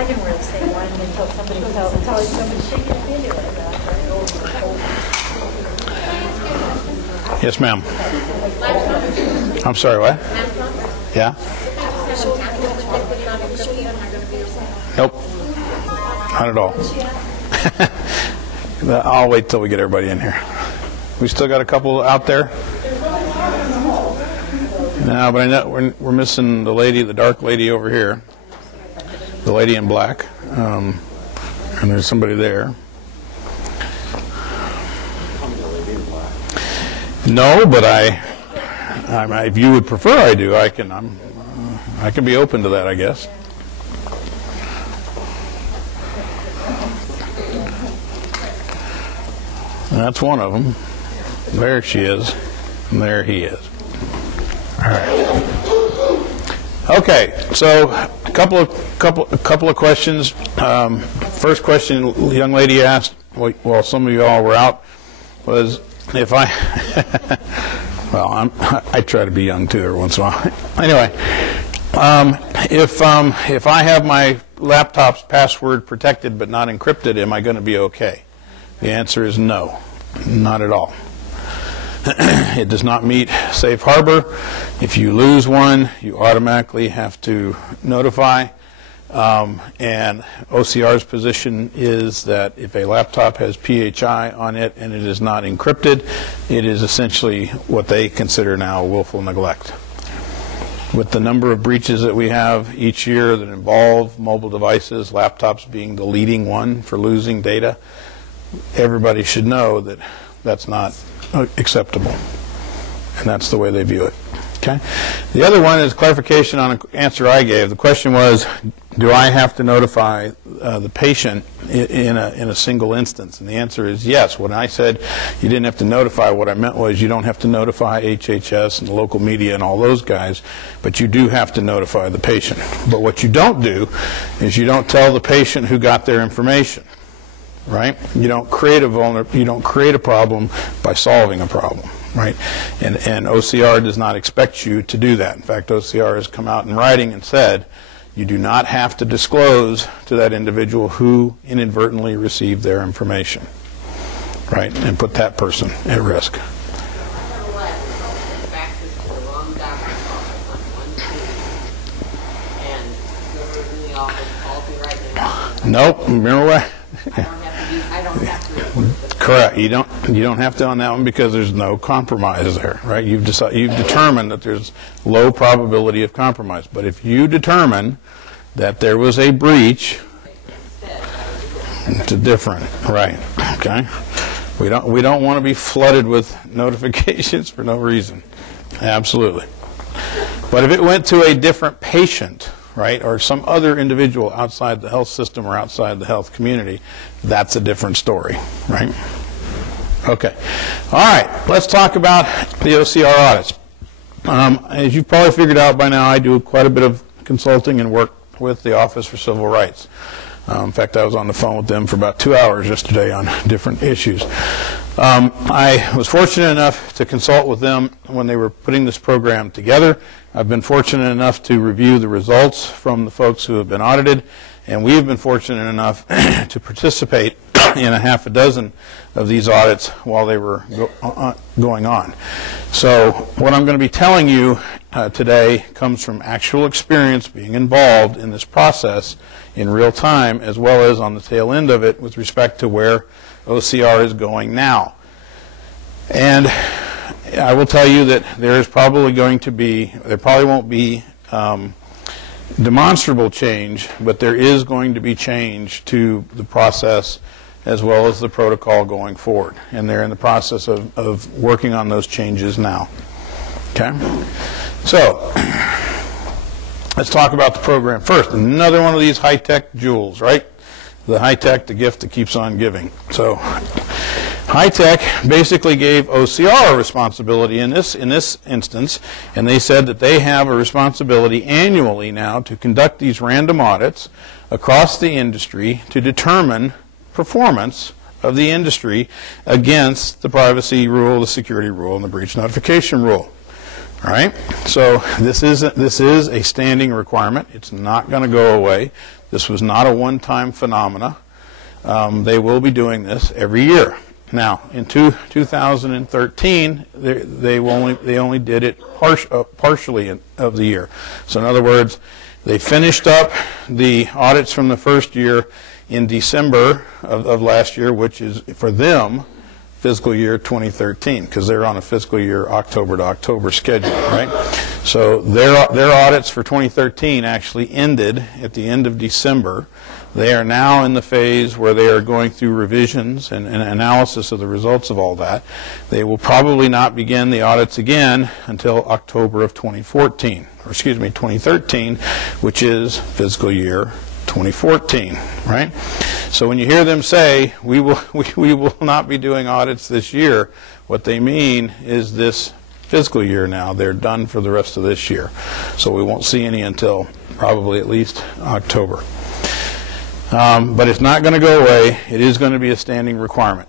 I didn't really say one until somebody felt it's always somebody shaking it into it. Yes, ma'am. I'm sorry, what? Yeah? Nope. Not at all. I'll wait till we get everybody in here. We still got a couple out there? No, but I know we're missing the lady, the dark lady over here. The lady in black. And there's somebody there. No, but if you would prefer I do, I can be open to that, I guess. That's one of them. There she is, and there he is. All right. Okay, so a couple of questions. First question the young lady asked, well, some of you all were out, was if I, well, I try to be young too every once in a while. Anyway, if I have my laptop's password protected but not encrypted, am I going to be okay? The answer is no, not at all. It does not meet safe harbor. If you lose one, you automatically have to notify. And OCR's position is that if a laptop has PHI on it and it is not encrypted, it is essentially what they consider now willful neglect. With the number of breaches that we have each year that involve mobile devices, laptops being the leading one for losing data, everybody should know that that's not acceptable, and that's the way they view it. Okay. The other one is clarification on an answer I gave. The question was, do I have to notify the patient in a single instance? And the answer is yes. When I said you didn't have to notify, what I meant was you don't have to notify HHS and the local media and all those guys, but you do have to notify the patient. But what you don't do is you don't tell the patient who got their information. Right? You don't create a problem by solving a problem, right? And OCR does not expect you to do that. In fact, OCR has come out in writing and said you do not have to disclose to that individual who inadvertently received their information, right? And put that person at risk. Nope. Remember what? Correct. You don't have to on that one because there's no compromise there, right? You've determined that there's low probability of compromise. But if you determine that there was a breach, it's different, right? Okay. We don't want to be flooded with notifications for no reason. Absolutely. But if it went to a different patient, right, or some other individual outside the health system or outside the health community, that's a different story, right? Okay. All right. Let's talk about the OCR audits. As you've probably figured out by now, I do quite a bit of consulting and work with the Office for Civil Rights. In fact, I was on the phone with them for about 2 hours yesterday on different issues. I was fortunate enough to consult with them when they were putting this program together. I've been fortunate enough to review the results from the folks who have been audited, and we've been fortunate enough to participate in a half a dozen of these audits while they were going on. So what I'm going to be telling you today comes from actual experience being involved in this process in real time, as well as on the tail end of it with respect to where OCR is going now. And I will tell you that there is probably there probably won't be demonstrable change, but there is going to be change to the process as well as the protocol going forward. And they're in the process of working on those changes now. Okay? So, let's talk about the program first. Another one of these high-tech jewels, right? The high-tech, the gift that keeps on giving. So, high-tech basically gave OCR a responsibility in this instance, and they said that they have a responsibility annually now to conduct these random audits across the industry to determine performance of the industry against the privacy rule, the security rule, and the breach notification rule. All right, so this is a standing requirement. It's not going to go away. This was not a one-time phenomena. They will be doing this every year. Now, in 2013, they only did it partially of the year. So in other words, they finished up the audits from the first year in December of last year, which is, for them, fiscal year 2013, because they're on a fiscal year October to October schedule, right? So their audits for 2013 actually ended at the end of December. They are now in the phase where they are going through revisions and analysis of the results of all that. They will probably not begin the audits again until October of 2014, or excuse me, 2013, which is fiscal year 2014, right? So when you hear them say, we will not be doing audits this year, what they mean is this fiscal year now. They're done for the rest of this year. So we won't see any until probably at least October. But it's not going to go away. It is going to be a standing requirement.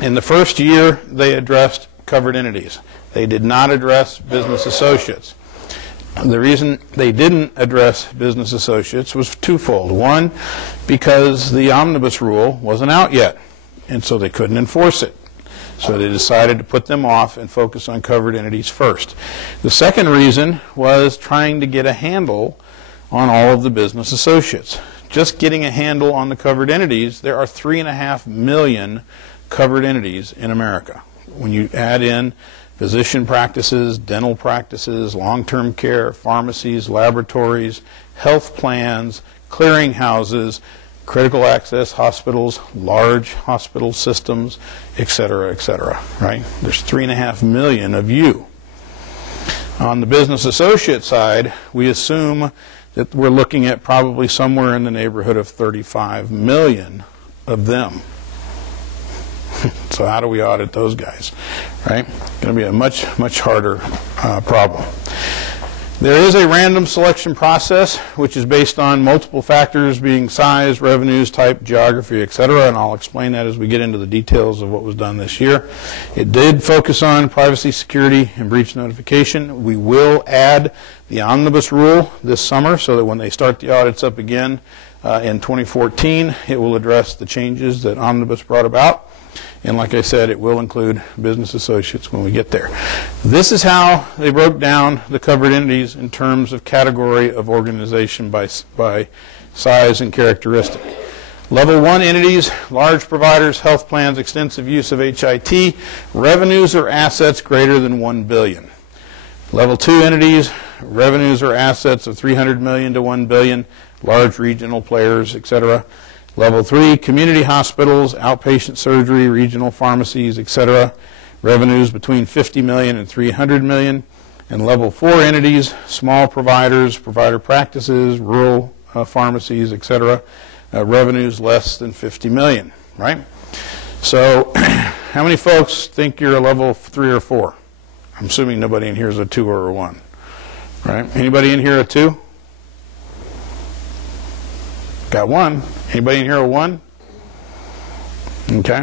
In the first year, they addressed covered entities. They did not address business associates. The reason they didn't address business associates was twofold. One, because the omnibus rule wasn't out yet, and so they couldn't enforce it. So they decided to put them off and focus on covered entities first. The second reason was trying to get a handle on all of the business associates. Just getting a handle on the covered entities, there are 3.5 million covered entities in America. When you add in physician practices, dental practices, long-term care, pharmacies, laboratories, health plans, clearinghouses, critical access hospitals, large hospital systems, et cetera, right? There's 3.5 million of you. On the business associate side, we assume that we're looking at probably somewhere in the neighborhood of 35 million of them. So how do we audit those guys, right? Going to be a much harder problem. There is a random selection process, which is based on multiple factors being size, revenues, type, geography, etc., and I'll explain that as we get into the details of what was done this year. It did focus on privacy, security, and breach notification. We will add the omnibus rule this summer so that when they start the audits up again in 2014, it will address the changes that omnibus brought about. And like I said, it will include business associates when we get there. This is how they broke down the covered entities in terms of category of organization by size and characteristic. Level 1 entities, large providers, health plans, extensive use of HIT, revenues or assets greater than $1 billion. Level 2 entities, revenues or assets of $300 million to $1 billion, large regional players, etc. Level 3, community hospitals, outpatient surgery, regional pharmacies, etc. Revenues between $50 million and $300 million. And level 4 entities, small providers, provider practices, rural pharmacies, etc. Revenues less than $50 million, right? So how many folks think you're a level 3 or 4? I'm assuming nobody in here is a 2 or a 1, right? Anybody in here a 2? Got 1. Anybody in here a 1? Okay.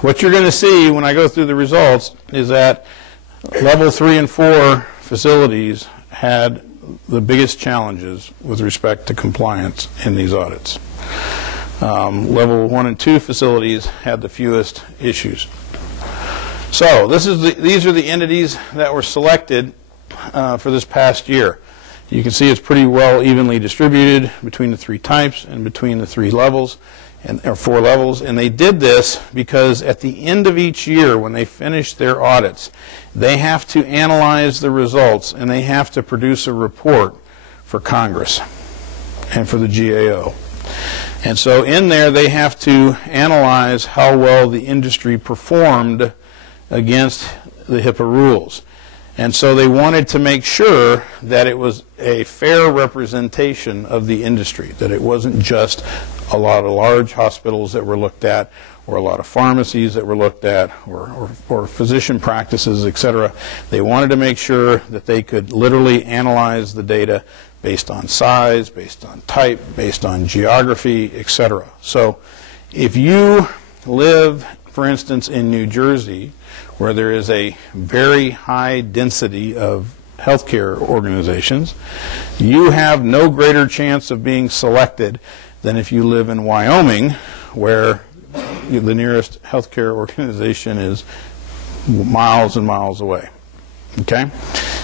What you're going to see when I go through the results is that level 3 and 4 facilities had the biggest challenges with respect to compliance in these audits. Level 1 and 2 facilities had the fewest issues. So these are the entities that were selected for this past year. You can see it's pretty well evenly distributed between the 3 types and between the 3 levels, or 4 levels. And they did this because at the end of each year, when they finish their audits, they have to analyze the results and they have to produce a report for Congress and for the GAO. And so in there, they have to analyze how well the industry performed against the HIPAA rules. And so they wanted to make sure that it was a fair representation of the industry, that it wasn't just a lot of large hospitals that were looked at, or a lot of pharmacies that were looked at, or physician practices, etc. They wanted to make sure that they could literally analyze the data based on size, based on type, based on geography, etc. So if you live for instance, in New Jersey, where there is a very high density of healthcare organizations, you have no greater chance of being selected than if you live in Wyoming, where the nearest healthcare organization is miles and miles away. Okay?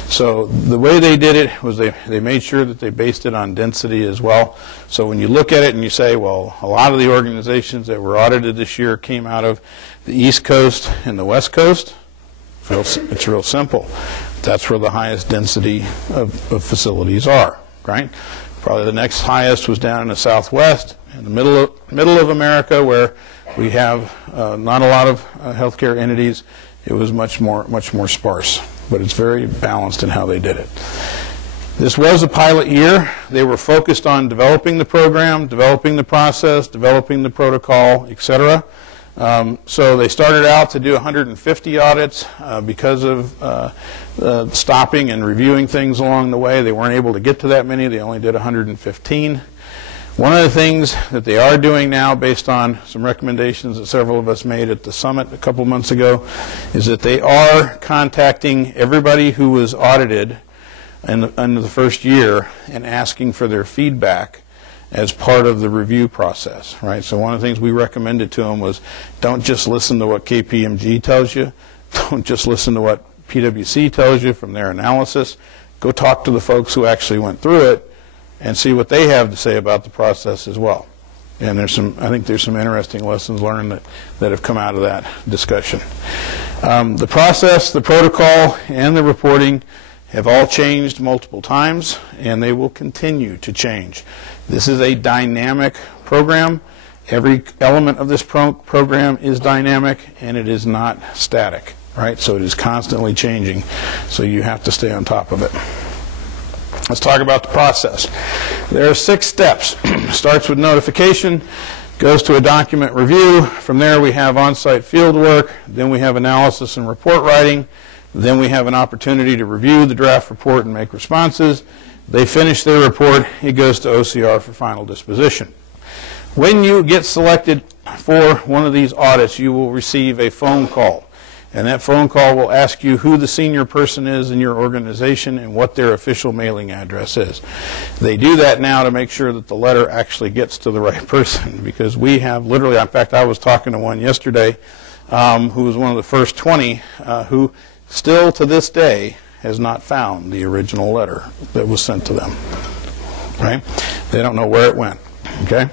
So the way they did it was they made sure that they based it on density as well. So when you look at it and you say, well, a lot of the organizations that were audited this year came out of the East Coast and the West Coast, it's real simple. That's where the highest density of facilities are, right? Probably the next highest was down in the Southwest, in the middle of America, where we have not a lot of healthcare entities. It was much more sparse, but it's very balanced in how they did it. This was a pilot year. They were focused on developing the program, developing the process, developing the protocol, etc. So they started out to do 150 audits because of stopping and reviewing things along the way. They weren't able to get to that many. They only did 115. One of the things that they are doing now, based on some recommendations that several of us made at the summit a couple months ago, is that they are contacting everybody who was audited in the first year and asking for their feedback as part of the review process, right? So one of the things we recommended to them was, don't just listen to what KPMG tells you. Don't just listen to what PwC tells you from their analysis. Go talk to the folks who actually went through it and see what they have to say about the process as well. And I think there's some interesting lessons learned that have come out of that discussion. The process, the protocol, and the reporting have all changed multiple times, and they will continue to change. This is a dynamic program. Every element of this program is dynamic, and it is not static, right? So it is constantly changing, so you have to stay on top of it. Let's talk about the process. There are 6 steps. Starts with notification, goes to a document review. From there we have on-site field work. Then we have analysis and report writing. Then we have an opportunity to review the draft report and make responses. They finish their report. It goes to OCR for final disposition. When you get selected for one of these audits, you will receive a phone call. And that phone call will ask you who the senior person is in your organization and what their official mailing address is. They do that now to make sure that the letter actually gets to the right person, because we have literally, in fact, I was talking to one yesterday who was one of the first 20 who still to this day has not found the original letter that was sent to them. Right? They don't know where it went. Okay?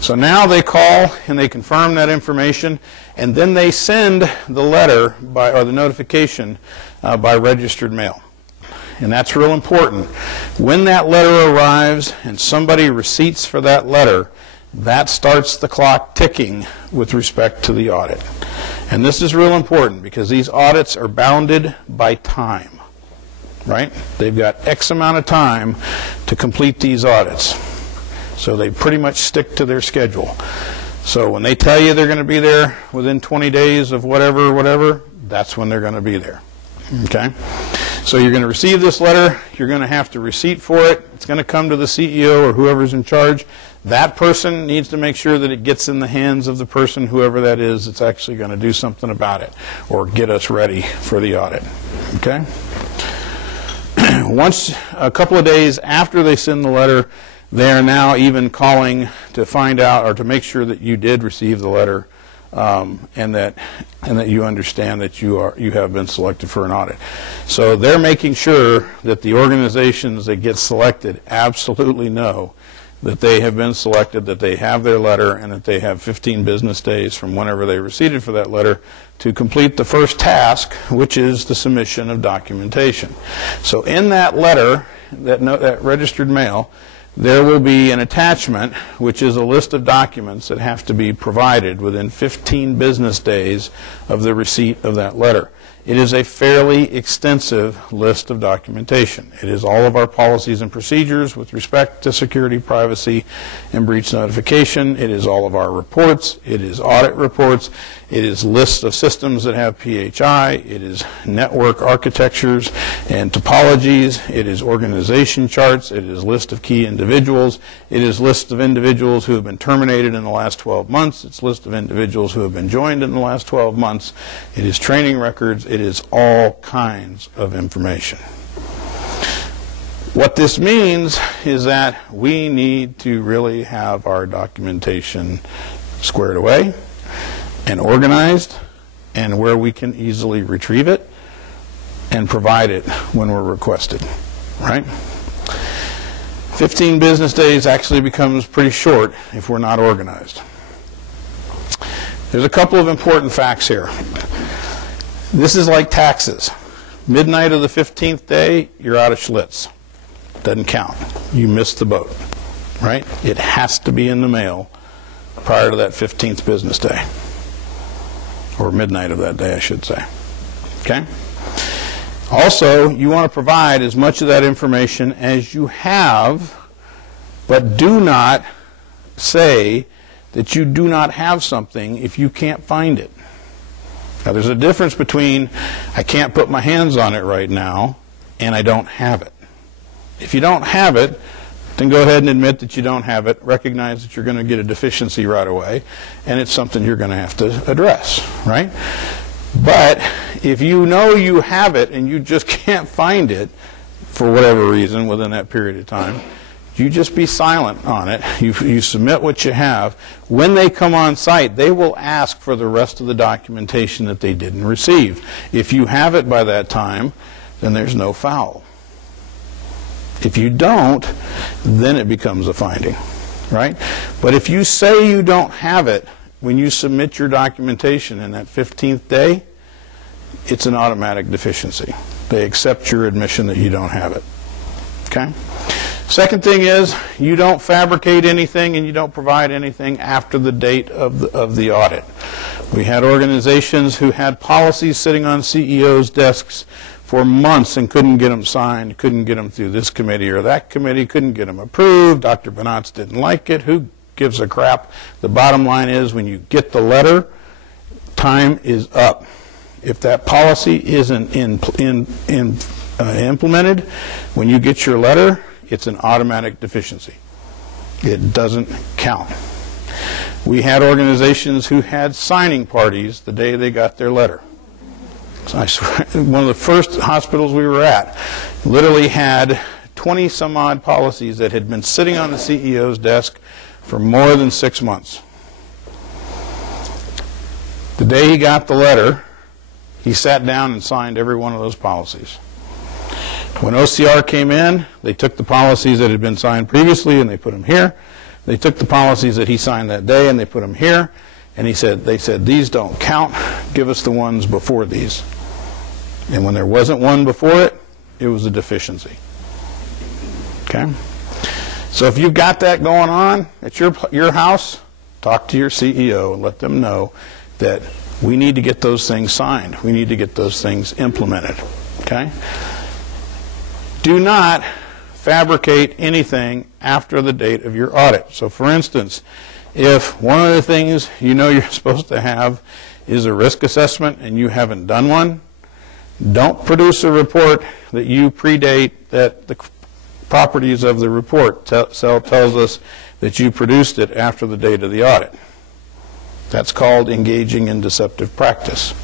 So now they call and they confirm that information, and then they send the letter or the notification by registered mail. And that's real important. When that letter arrives and somebody receipts for that letter, that starts the clock ticking with respect to the audit. And this is real important because these audits are bounded by time, right? They've got X amount of time to complete these audits. So they pretty much stick to their schedule. So when they tell you they're going to be there within 20 days of whatever, that's when they're going to be there. Okay? So you're going to receive this letter. You're going to have to receipt for it. It's going to come to the CEO or whoever's in charge. That person needs to make sure that it gets in the hands of the person, whoever that is, that's actually going to do something about it or get us ready for the audit. Okay? Once, a couple of days after they send the letter, they are now even calling to find out or to make sure that you did receive the letter and that you understand that you have been selected for an audit. So they're making sure that the organizations that get selected absolutely know that they have been selected, that they have their letter, and that they have 15 business days from whenever they received it for that letter to complete the first task, which is the submission of documentation. So in that letter, that registered mail, there will be an attachment, which is a list of documents that have to be provided within 15 business days of the receipt of that letter. It is a fairly extensive list of documentation. It is all of our policies and procedures with respect to security, privacy, and breach notification. It is all of our reports. It is audit reports. It is lists of systems that have PHI. It is network architectures and topologies. It is organization charts. It is list of key individuals. It is list of individuals who have been terminated in the last 12 months. It's list of individuals who have been joined in the last 12 months. It is training records. It is all kinds of information. What this means is that we need to really have our documentation squared away and organized and where we can easily retrieve it and provide it when we're requested, right? 15 business days actually becomes pretty short if we're not organized. There's a couple of important facts here. This is like taxes. Midnight of the 15th day, you're out of Schlitz. Doesn't count. You missed the boat, right? It has to be in the mail prior to that 15th business day, or midnight of that day, I should say. Okay? Also, you want to provide as much of that information as you have, but do not say that you do not have something if you can't find it. Now, there's a difference between I can't put my hands on it right now and I don't have it. If you don't have it, then go ahead and admit that you don't have it. Recognize that you're going to get a deficiency right away, and it's something you're going to have to address, right? But if you know you have it and you just can't find it for whatever reason within that period of time, you just be silent on it. You submit what you have. When they come on site, they will ask for the rest of the documentation that they didn't receive. If you have it by that time, then there's no foul. If you don't, then it becomes a finding, right? But if you say you don't have it when you submit your documentation in that 15th day, it's an automatic deficiency. They accept your admission that you don't have it, okay? Second thing is, you don't fabricate anything and you don't provide anything after the date of the audit. We had organizations who had policies sitting on CEOs' desks for months and couldn't get them signed, couldn't get them through this committee or that committee, couldn't get them approved. Dr. Benatz didn't like it. Who gives a crap? The bottom line is, when you get the letter, time is up. If that policy isn't implemented, when you get your letter, it's an automatic deficiency. It doesn't count. We had organizations who had signing parties the day they got their letter. I swear, one of the first hospitals we were at literally had 20 some odd policies that had been sitting on the CEO's desk for more than 6 months. The day he got the letter, he sat down and signed every one of those policies. When OCR came in, they took the policies that had been signed previously and they put them here. They took the policies that he signed that day and they put them here. And they said, these don't count. Give us the ones before these. And when there wasn't one before it, it was a deficiency. Okay? So if you've got that going on at your house, talk to your CEO and let them know that we need to get those things signed. We need to get those things implemented. Okay? Do not fabricate anything after the date of your audit. So for instance, if one of the things you know you're supposed to have is a risk assessment and you haven't done one, don't produce a report that you predate that the properties of the report tells us that you produced it after the date of the audit. That's called engaging in deceptive practice,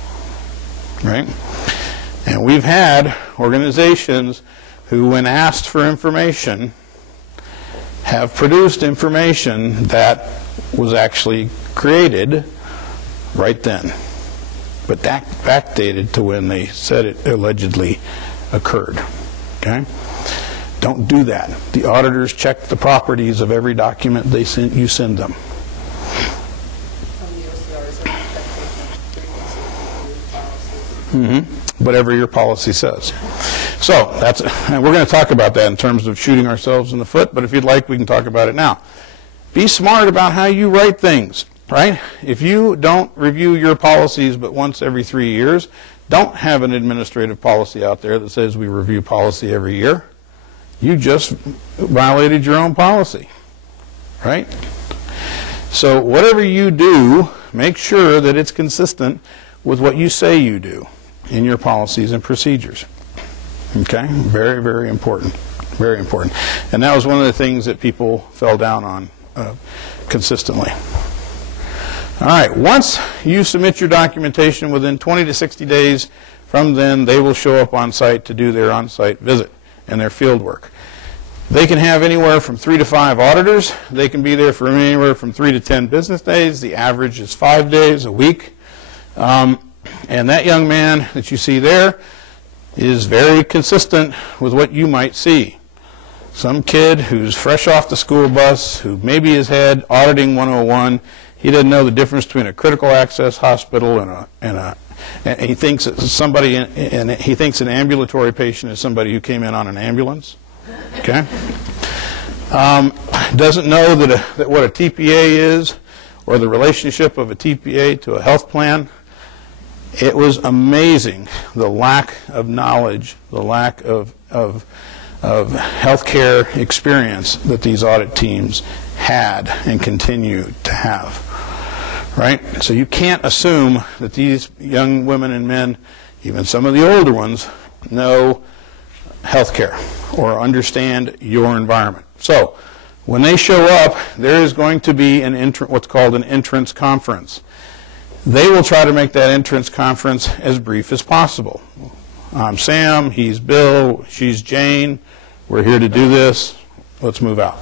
right? And we've had organizations who, when asked for information, have produced information that was actually created right then, but that backdated to when they said it allegedly occurred. Okay? Don't do that. The auditors check the properties of every document you send them. Whatever your policy says. So and we're going to talk about that in terms of shooting ourselves in the foot, but if you'd like, we can talk about it now. Be smart about how you write things, right? If you don't review your policies but once every 3 years, don't have an administrative policy out there that says we review policy every year. You just violated your own policy, right? So whatever you do, make sure that it's consistent with what you say you do in your policies and procedures. Okay? Very, very important. Very important. And that was one of the things that people fell down on consistently. All right. Once you submit your documentation, within 20 to 60 days from then, they will show up on site to do their on-site visit and their field work. They can have anywhere from 3 to 5 auditors. They can be there for anywhere from 3 to 10 business days. The average is 5 days a week. And that young man that you see there is very consistent with what you might see. Some kid who's fresh off the school bus, who maybe has had auditing 101, he doesn't know the difference between a critical access hospital and he thinks somebody, and he thinks an ambulatory patient is somebody who came in on an ambulance. Okay, doesn't know that what a TPA is, or the relationship of a TPA to a health plan. It was amazing the lack of knowledge, the lack of healthcare experience that these audit teams had and continue to have. Right? So you can't assume that these young women and men, even some of the older ones, know healthcare or understand your environment. So when they show up, there is going to be what's called an entrance conference. They will try to make that entrance conference as brief as possible. I'm Sam, he's Bill, she's Jane, we're here to do this, let's move out.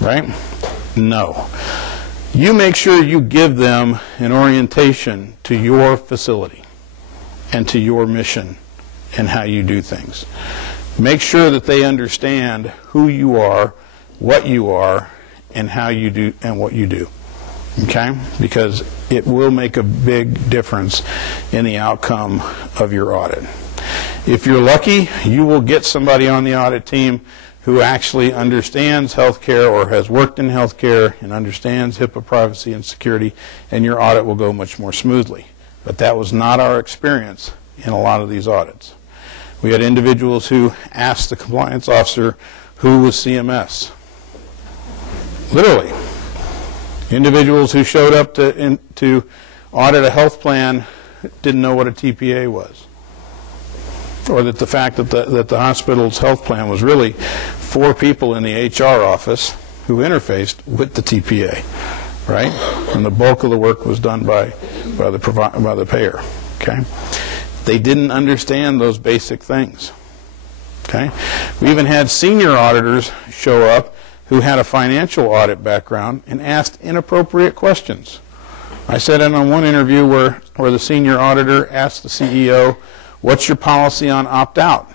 Right? No. You make sure you give them an orientation to your facility and to your mission and how you do things. Make sure that they understand who you are, and how you do and what you do. Okay? Because it will make a big difference in the outcome of your audit. If you're lucky, you will get somebody on the audit team who actually understands healthcare or has worked in healthcare and understands HIPAA privacy and security, and your audit will go much more smoothly. But that was not our experience in a lot of these audits. We had individuals who asked the compliance officer who was CMS. Literally. Individuals who showed up to audit a health plan didn't know what a TPA was. Or that the fact that the hospital's health plan was really 4 people in the HR office who interfaced with the TPA, right? And the bulk of the work was done by the payer. Okay, they didn't understand those basic things. Okay, we even had senior auditors show up who had a financial audit background and asked inappropriate questions. I sat in on one interview where the senior auditor asked the CEO, "What's your policy on opt-out?"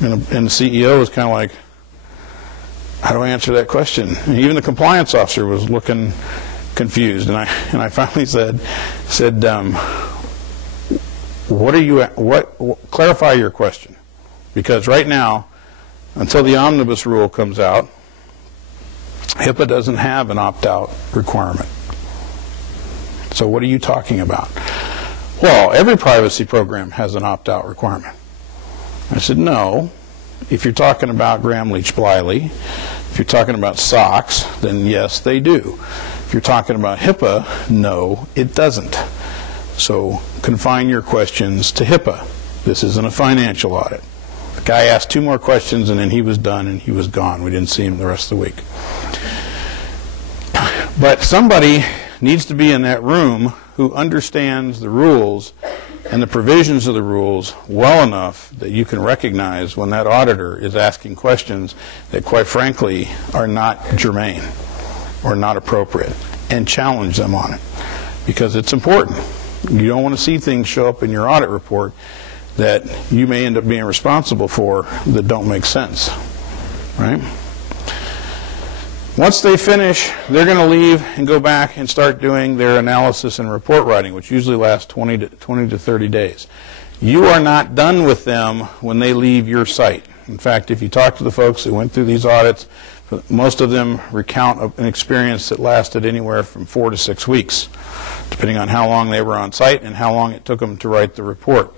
And the CEO was kind of like, "How do I answer that question?" And even the compliance officer was looking confused. And I finally said, clarify your question, because right now, until the omnibus rule comes out, HIPAA doesn't have an opt-out requirement. So what are you talking about? Well, every privacy program has an opt-out requirement. I said, no. If you're talking about Graham-Leach-Bliley, if you're talking about SOX, then yes, they do. If you're talking about HIPAA, no, it doesn't. So confine your questions to HIPAA. This isn't a financial audit. The guy asked 2 more questions, and then he was done, and he was gone. We didn't see him the rest of the week. But somebody needs to be in that room who understands the rules and the provisions of the rules well enough that you can recognize when that auditor is asking questions that, quite frankly, are not germane or not appropriate, and challenge them on it, because it's important. You don't want to see things show up in your audit report that you may end up being responsible for that don't make sense, right? Once they finish, they're going to leave and go back and start doing their analysis and report writing, which usually lasts 20 to 30 days. You are not done with them when they leave your site. In fact, if you talk to the folks that went through these audits, most of them recount an experience that lasted anywhere from 4 to 6 weeks, depending on how long they were on site and how long it took them to write the report.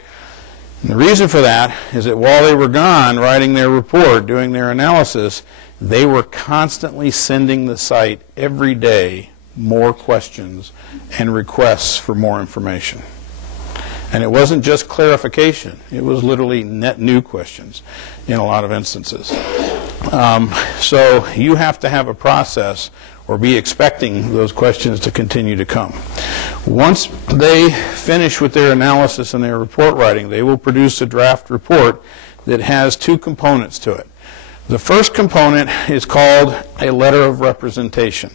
And the reason for that is that while they were gone writing their report, doing their analysis, they were constantly sending the site every day more questions and requests for more information. And it wasn't just clarification. It was literally net new questions in a lot of instances. So you have to have a process or be expecting those questions to continue to come. Once they finish with their analysis and their report writing, they will produce a draft report that has two components to it. The first component is called a letter of representation.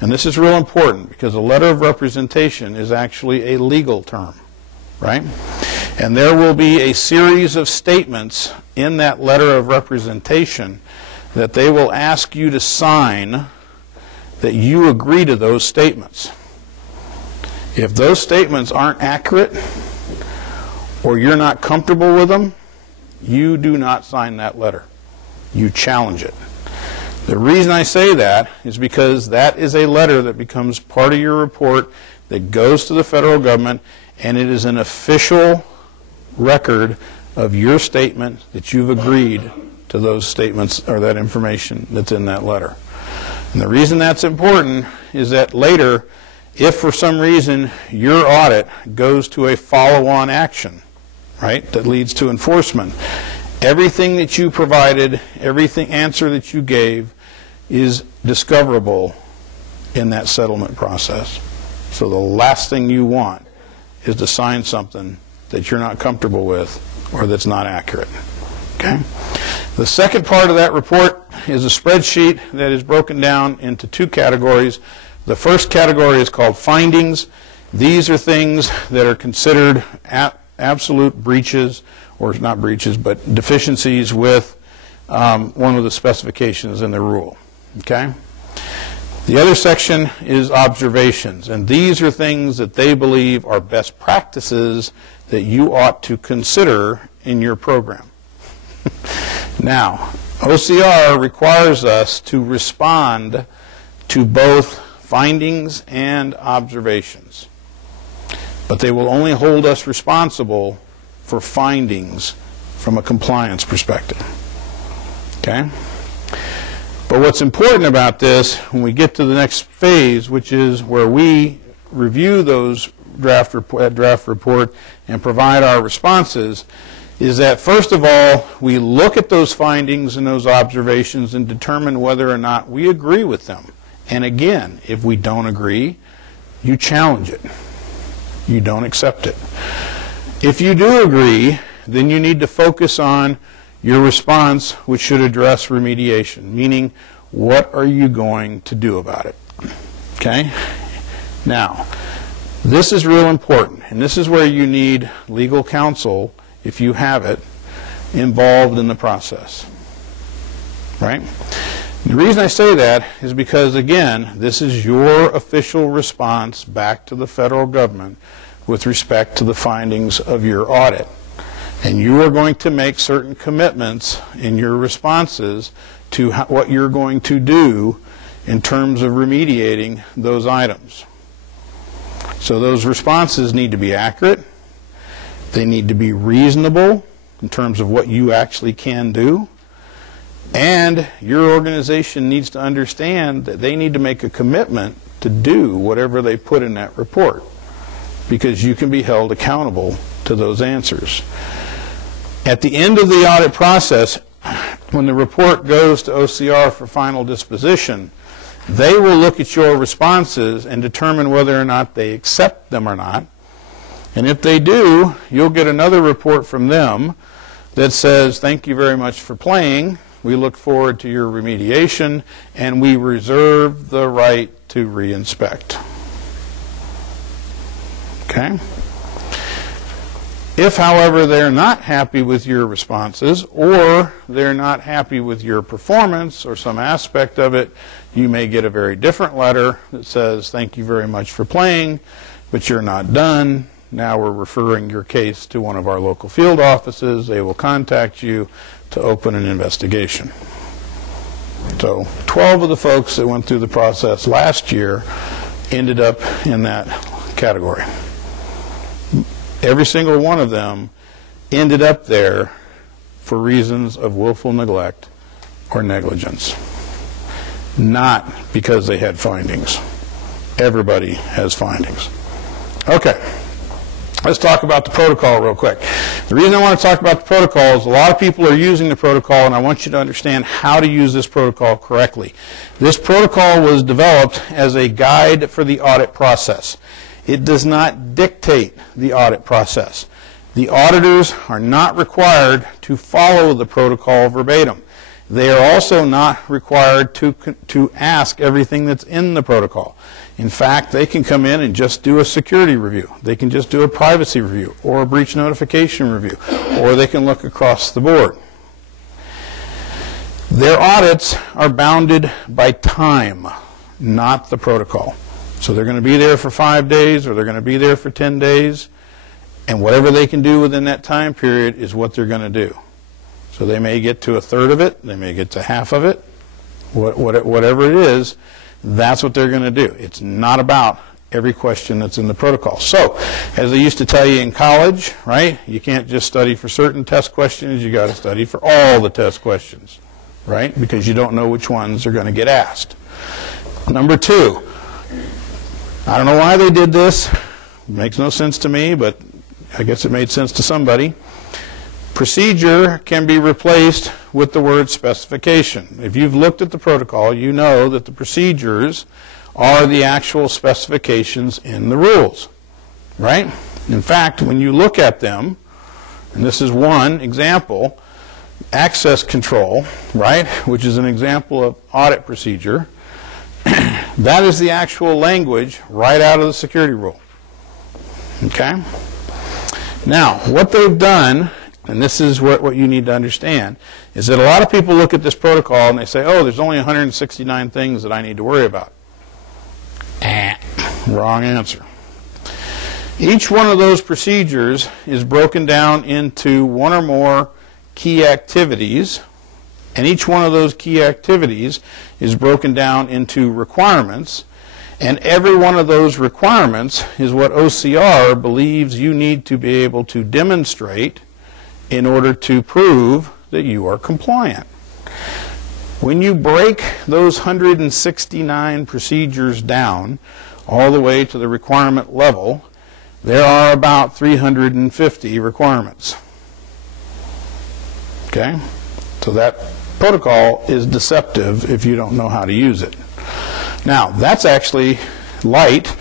And this is real important because a letter of representation is actually a legal term, right? And there will be a series of statements in that letter of representation that they will ask you to sign that you agree to those statements. If those statements aren't accurate or you're not comfortable with them, you do not sign that letter. You challenge it. The reason I say that is because that is a letter that becomes part of your report that goes to the federal government, and it is an official record of your statement that you've agreed to those statements or that information that's in that letter. And the reason that's important is that later, if for some reason your audit goes to a follow-on action, right, that leads to enforcement, everything that you provided, everything answer that you gave is discoverable in that settlement process. So the last thing you want is to sign something that you're not comfortable with or that's not accurate. Okay? The second part of that report is a spreadsheet that is broken down into two categories. The first category is called findings. These are things that are considered absolute breaches, or not breaches, but deficiencies with one of the specifications in the rule. Okay? The other section is observations, and these are things that they believe are best practices that you ought to consider in your program. Now, OCR requires us to respond to both findings and observations, but they will only hold us responsible for findings from a compliance perspective. Okay? But what's important about this, when we get to the next phase, which is where we review those draft report and provide our responses, is that first of all, we look at those findings and those observations and determine whether or not we agree with them. And again, if we don't agree, you challenge it. You don't accept it. If you do agree, then you need to focus on your response, which should address remediation, meaning what are you going to do about it? Okay? Now, this is real important, and this is where you need legal counsel, if you have it, involved in the process. Right? The reason I say that is because, again, this is your official response back to the federal government with respect to the findings of your audit. And you are going to make certain commitments in your responses to what you're going to do in terms of remediating those items. So those responses need to be accurate. They need to be reasonable in terms of what you actually can do. And your organization needs to understand that they need to make a commitment to do whatever they put in that report, because you can be held accountable to those answers. At the end of the audit process, when the report goes to OCR for final disposition, they will look at your responses and determine whether or not they accept them or not. And if they do, you'll get another report from them that says, thank you very much for playing. We look forward to your remediation, and we reserve the right to reinspect. Okay? If, however, they're not happy with your responses, or they're not happy with your performance or some aspect of it, you may get a very different letter that says, thank you very much for playing, but you're not done. Now we're referring your case to one of our local field offices. They will contact you to open an investigation. So 12 of the folks that went through the process last year ended up in that category. Every single one of them ended up there for reasons of willful neglect or negligence, not because they had findings. Everybody has findings. Okay. Let's talk about the protocol real quick. The reason I want to talk about the protocol is a lot of people are using the protocol, and I want you to understand how to use this protocol correctly. This protocol was developed as a guide for the audit process. It does not dictate the audit process. The auditors are not required to follow the protocol verbatim. They are also not required to ask everything that's in the protocol. In fact, they can come in and just do a security review. They can just do a privacy review or a breach notification review, or they can look across the board. Their audits are bounded by time, not the protocol. So they're going to be there for 5 days, or they're going to be there for 10 days, and whatever they can do within that time period is what they're going to do. So they may get to a third of it, they may get to half of it, whatever it is, that's what they're going to do. It's not about every question that's in the protocol. So, as they used to tell you in college, right, you can't just study for certain test questions, you got to study for all the test questions, right, because you don't know which ones are going to get asked. Number two, I don't know why they did this. It makes no sense to me, but I guess it made sense to somebody. Procedure can be replaced with the word specification. If you've looked at the protocol, you know that the procedures are the actual specifications in the rules, right? In fact, when you look at them, and this is one example, access control, right, which is an example of audit procedure, that is the actual language right out of the security rule. Okay? Now, what they've done, and this is what you need to understand, is that a lot of people look at this protocol and they say, oh, there's only 169 things that I need to worry about. Wrong answer. Each one of those procedures is broken down into one or more key activities, and each one of those key activities is broken down into requirements, and every one of those requirements is what OCR believes you need to be able to demonstrate in order to prove that you are compliant. When you break those 169 procedures down all the way to the requirement level, there are about 350 requirements. Okay? So that protocol is deceptive if you don't know how to use it. Now, that's actually light,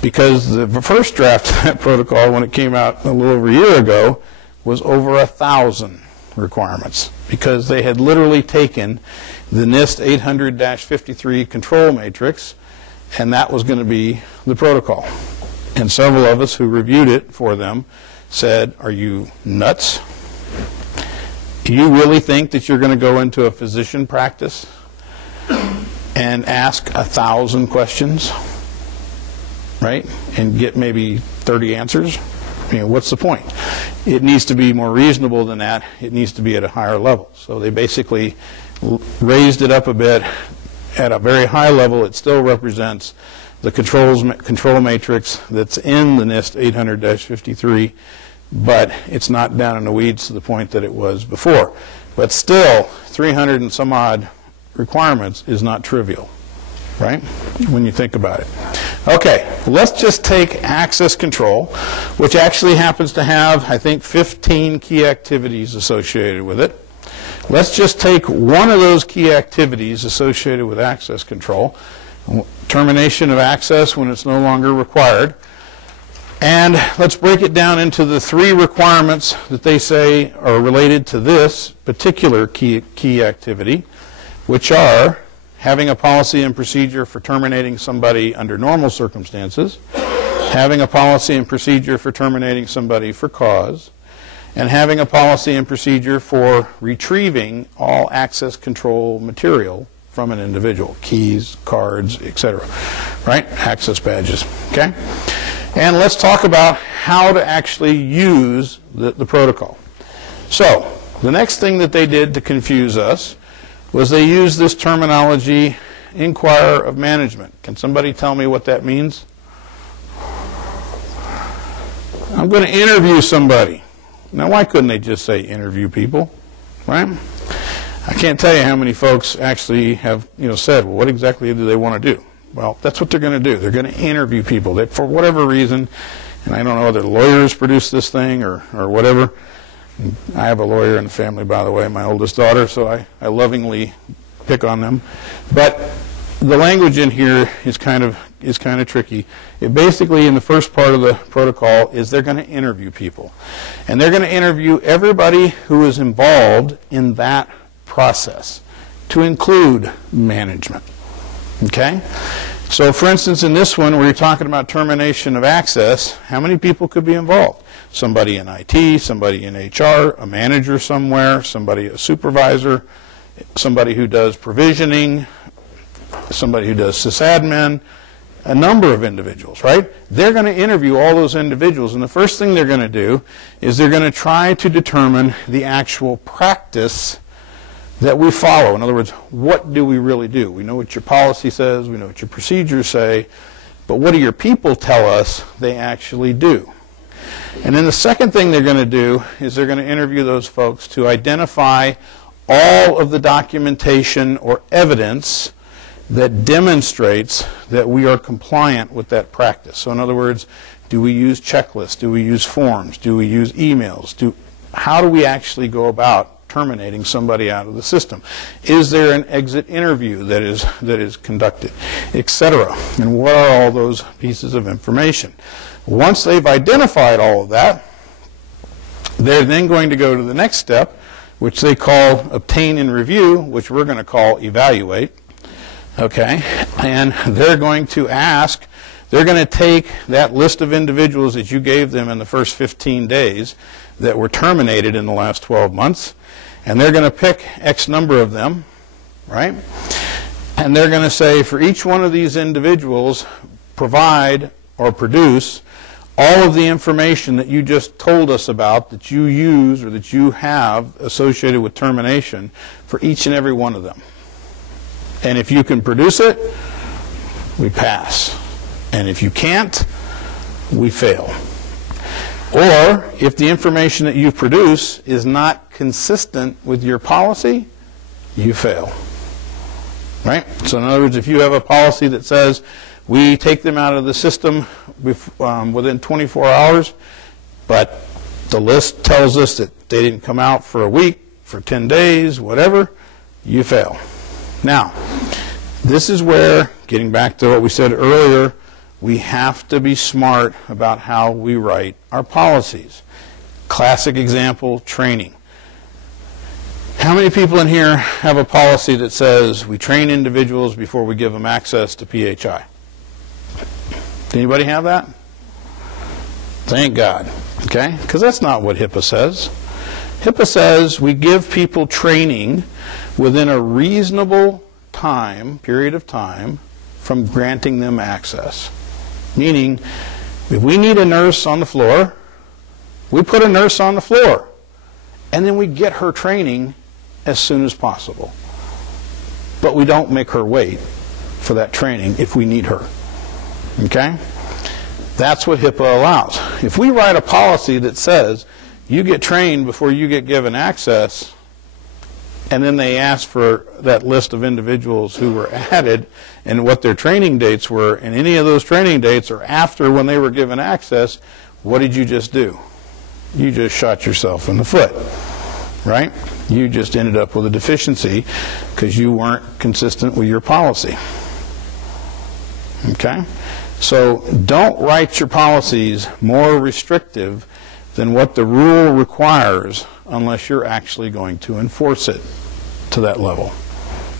because the first draft of that protocol, when it came out a little over a year ago, was over 1,000 requirements, because they had literally taken the NIST 800-53 control matrix, and that was going to be the protocol. And several of us who reviewed it for them said, are you nuts? Do you really think that you're going to go into a physician practice and ask 1,000 questions, right, and get maybe 30 answers? I mean, what's the point? It needs to be more reasonable than that. It needs to be at a higher level. So they basically raised it up a bit. At a very high level, it still represents the control matrix that's in the NIST 800-53, but it's not down in the weeds to the point that it was before. But still, 300 and some odd requirements is not trivial, right, when you think about it. Okay, let's just take access control, which actually happens to have, I think, 15 key activities associated with it. Let's just take one of those key activities associated with access control, termination of access when it's no longer required. And let's break it down into the 3 requirements that they say are related to this particular key activity, which are having a policy and procedure for terminating somebody under normal circumstances, having a policy and procedure for terminating somebody for cause, and having a policy and procedure for retrieving all access control material from an individual, keys, cards, etc., right? Access badges, okay? And let's talk about how to actually use the protocol. So, the next thing that they did to confuse us was they used this terminology, inquirer of management. Can somebody tell me what that means? I'm going to interview somebody. Now, why couldn't they just say interview people, right? I can't tell you how many folks actually have, said, well, what exactly do they want to do? Well, that's what they're going to do. They're going to interview people that, for whatever reason, and I don't know whether lawyers produce this thing or whatever. I have a lawyer in the family, by the way, my oldest daughter, so I lovingly pick on them. But the language in here is kind of tricky. It basically, in the first part of the protocol, is they're going to interview people. And they're going to interview everybody who is involved in that process, to include management. Okay? So, for instance, in this one, where you're talking about termination of access, how many people could be involved? Somebody in IT, somebody in HR, a manager somewhere, somebody, a supervisor, somebody who does provisioning, somebody who does sysadmin, a number of individuals, right? They're going to interview all those individuals, and the first thing they're going to do is they're going to try to determine the actual practice that we follow. In other words, what do we really do? We know what your policy says, we know what your procedures say, but what do your people tell us they actually do? And then the second thing they're going to do is they're going to interview those folks to identify all of the documentation or evidence that demonstrates that we are compliant with that practice. So in other words, do we use checklists? Do we use forms? Do we use emails? How do we actually go about terminating somebody out of the system? Is there an exit interview that is conducted, etc.? And what are all those pieces of information? Once they've identified all of that, they're then going to go to the next step, which they call obtain and review, which we're going to call evaluate. Okay? And they're going to ask, they're going to take that list of individuals that you gave them in the first 15 days that were terminated in the last 12 months, and they're going to pick X number of them, right? And they're going to say, for each one of these individuals, provide or produce all of the information that you just told us about, that you use or that you have associated with termination, for each and every one of them. And if you can produce it, we pass. And if you can't, we fail. Or if the information that you produce is not consistent with your policy, you fail. Right? So in other words, if you have a policy that says we take them out of the system within 24 hours, but the list tells us that they didn't come out for a week, for 10 days, whatever, you fail. Now, this is where, getting back to what we said earlier, we have to be smart about how we write our policies. Classic example, training. How many people in here have a policy that says we train individuals before we give them access to PHI? Anybody have that? Thank God. Okay? Because that's not what HIPAA says. HIPAA says we give people training within a reasonable period of time from granting them access. Meaning, if we need a nurse on the floor, we put a nurse on the floor, and then we get her training as soon as possible. But we don't make her wait for that training if we need her. Okay? That's what HIPAA allows. If we write a policy that says you get trained before you get given access, and then they ask for that list of individuals who were added and what their training dates were, and any of those training dates are after when they were given access, what did you just do? You just shot yourself in the foot, right? You just ended up with a deficiency because you weren't consistent with your policy. Okay? So don't write your policies more restrictive than what the rule requires unless you're actually going to enforce it to that level.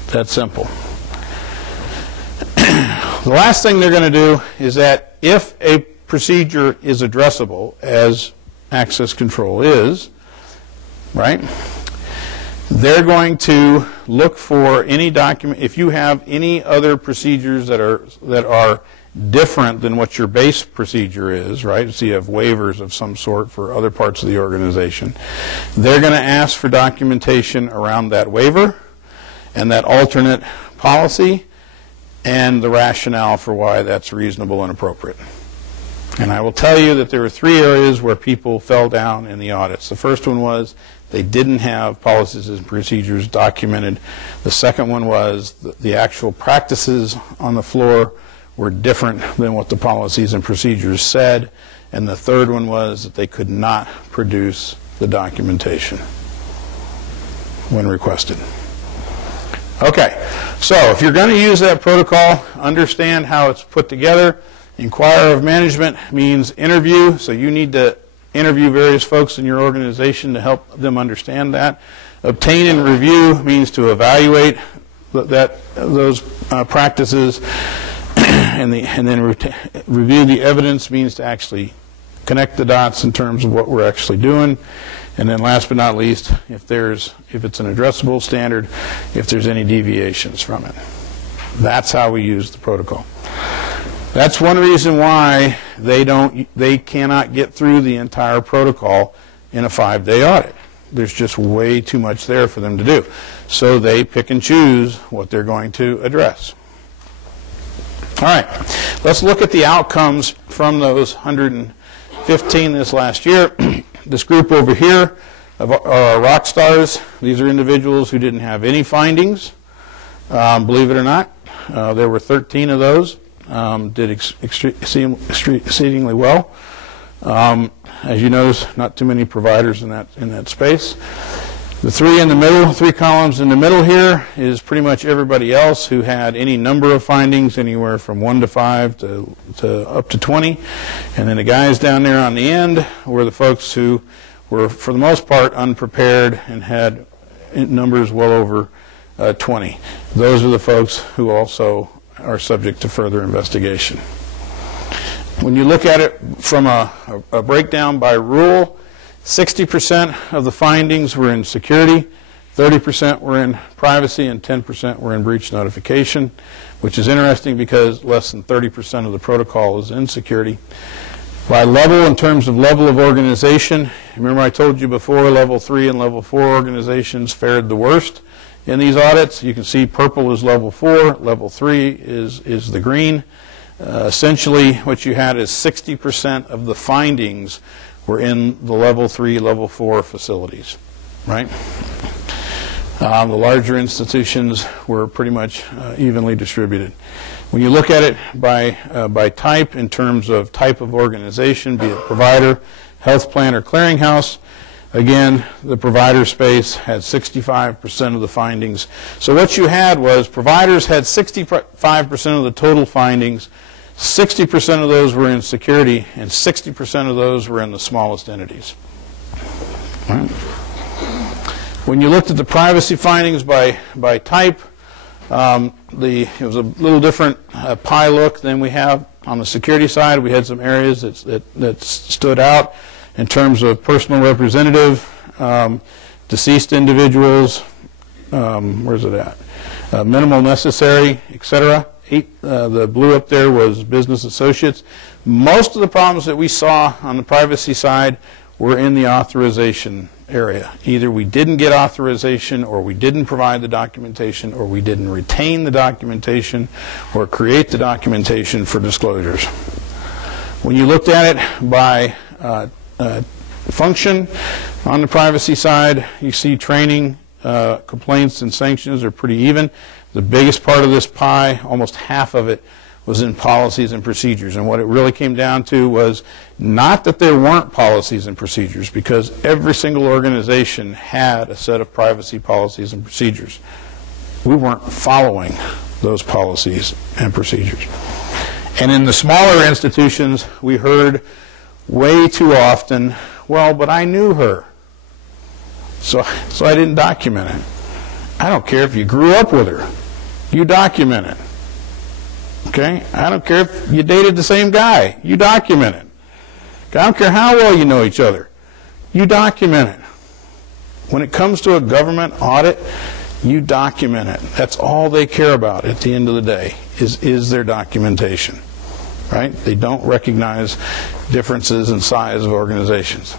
That's simple. The last thing they're going to do is that if a procedure is addressable, as access control is, right, they're going to look for any document. If you have any other procedures that are different than what your base procedure is, right? So you have waivers of some sort for other parts of the organization. They're going to ask for documentation around that waiver and that alternate policy and the rationale for why that's reasonable and appropriate. And I will tell you that there were 3 areas where people fell down in the audits. The first one was they didn't have policies and procedures documented. The second one was the actual practices on the floor were different than what the policies and procedures said. And the third one was that they could not produce the documentation when requested. Okay, so if you're going to use that protocol, understand how it's put together. Inquire of management means interview, so you need to interview various folks in your organization to help them understand that. Obtain and review means to evaluate those practices, and then review the evidence means to actually connect the dots in terms of what we're actually doing. And then last but not least, if it's an addressable standard, if there's any deviations from it. That's how we use the protocol. That's one reason why they cannot get through the entire protocol in a 5-day audit. There's just way too much there for them to do. So they pick and choose what they're going to address. All right, let's look at the outcomes from those 115 this last year. This group over here are rock stars. These are individuals who didn't have any findings. Believe it or not, there were 13 of those. Did exceedingly well. As you notice, not too many providers in that space. The 3 in the middle, 3 columns in the middle here is pretty much everybody else who had any number of findings, anywhere from 1 to 5 to up to 20. And then the guys down there on the end were the folks who were, for the most part, unprepared and had numbers well over 20. Those are the folks who also are subject to further investigation. When you look at it from a breakdown by rule, 60% of the findings were in security, 30% were in privacy, and 10% were in breach notification, which is interesting because less than 30% of the protocol is in security. By level, in terms of level of organization, remember I told you before level 3 and level 4 organizations fared the worst in these audits. You can see purple is level 4, level 3 is the green. Essentially what you had is 60% of the findings were in the level 3, level 4 facilities, right? The larger institutions were pretty much evenly distributed. When you look at it by type, in terms of type of organization, be it provider, health plan, or clearinghouse, again, the provider space had 65% of the findings. So what you had was providers had 65% of the total findings, 60% of those were in security, and 60% of those were in the smallest entities. Right. When you looked at the privacy findings by type, it was a little different pie look than we have on the security side. We had some areas that stood out in terms of personal representative, deceased individuals, where's it at? Minimal necessary, etc. The blue up there was business associates. Most of the problems that we saw on the privacy side were in the authorization area. Either we didn't get authorization, or we didn't provide the documentation, or we didn't retain the documentation or create the documentation for disclosures. When you looked at it by function on the privacy side, you see training, complaints, and sanctions are pretty even. The biggest part of this pie, almost half of it, was in policies and procedures. And what it really came down to was not that there weren't policies and procedures, because every single organization had a set of privacy policies and procedures. We weren't following those policies and procedures. And in the smaller institutions, we heard way too often, well, but I knew her, so I didn't document it. I don't care if you grew up with her. You document it. Okay? I don't care if you dated the same guy. You document it. I don't care how well you know each other. You document it. When it comes to a government audit, you document it. That's all they care about at the end of the day, is their documentation. Right? They don't recognize differences in size of organizations.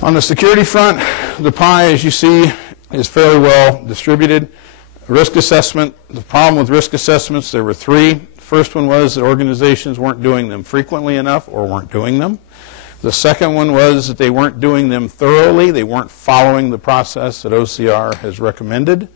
On the security front, the pie, as you see, is fairly well distributed. Risk assessment, the problem with risk assessments, there were 3. First one was that organizations weren't doing them frequently enough or weren't doing them. The second one was that they weren't doing them thoroughly. They weren't following the process that OCR has recommended,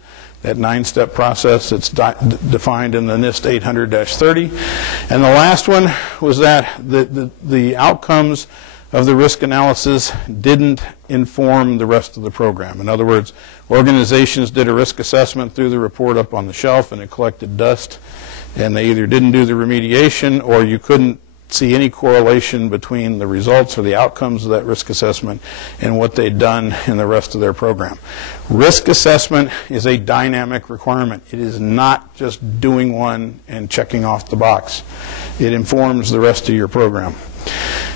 that 9-step process that's defined in the NIST 800-30. And the last one was that the outcomes of the risk analysis didn't inform the rest of the program. In other words, organizations did a risk assessment, threw the report up on the shelf, and it collected dust, and they either didn't do the remediation or you couldn't see any correlation between the results or the outcomes of that risk assessment and what they'd done in the rest of their program. Risk assessment is a dynamic requirement. It is not just doing one and checking off the box. It informs the rest of your program.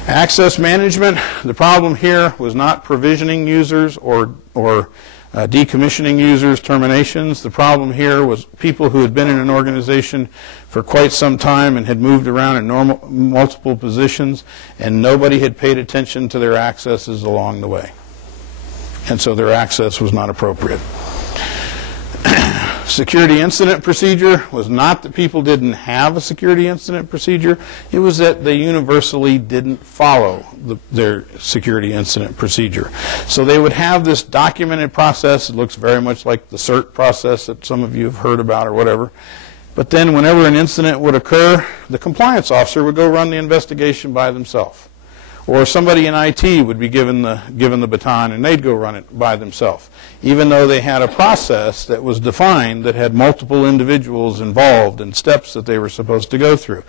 Access management, the problem here was not provisioning users or decommissioning users, terminations. The problem here was people who had been in an organization for quite some time and had moved around in multiple positions, and nobody had paid attention to their accesses along the way. And so their access was not appropriate. Security incident procedure was not that people didn't have a security incident procedure. It was that they universally didn't follow their security incident procedure. So they would have this documented process. It looks very much like the CERT process that some of you have heard about or whatever. But then whenever an incident would occur, the compliance officer would go run the investigation by themselves. Or somebody in IT would be given the baton and they'd go run it by themselves, even though they had a process that was defined that had multiple individuals involved and steps that they were supposed to go through.